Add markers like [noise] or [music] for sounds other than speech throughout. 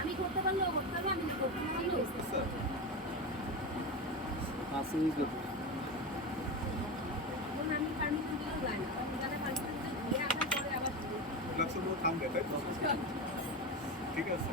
আমি করতে পারলে আমি করতে পারলে ও আমি পারমিশন দিলেও যায় না দাদা পারমিশন দিয়ে আসার পরে আবার [laughs] ঠিক আছে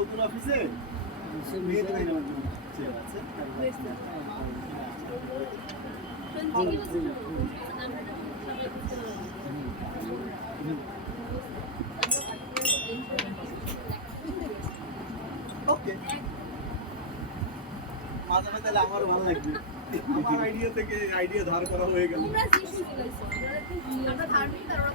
নতুন অফিসে ওকে মাঝে মাঝে তাহলে আমারও ভালো লাগবে আমার আইডিয়া থেকে আইডিয়া ধার করা হয়ে গেল আমরা ধার নেই কারণ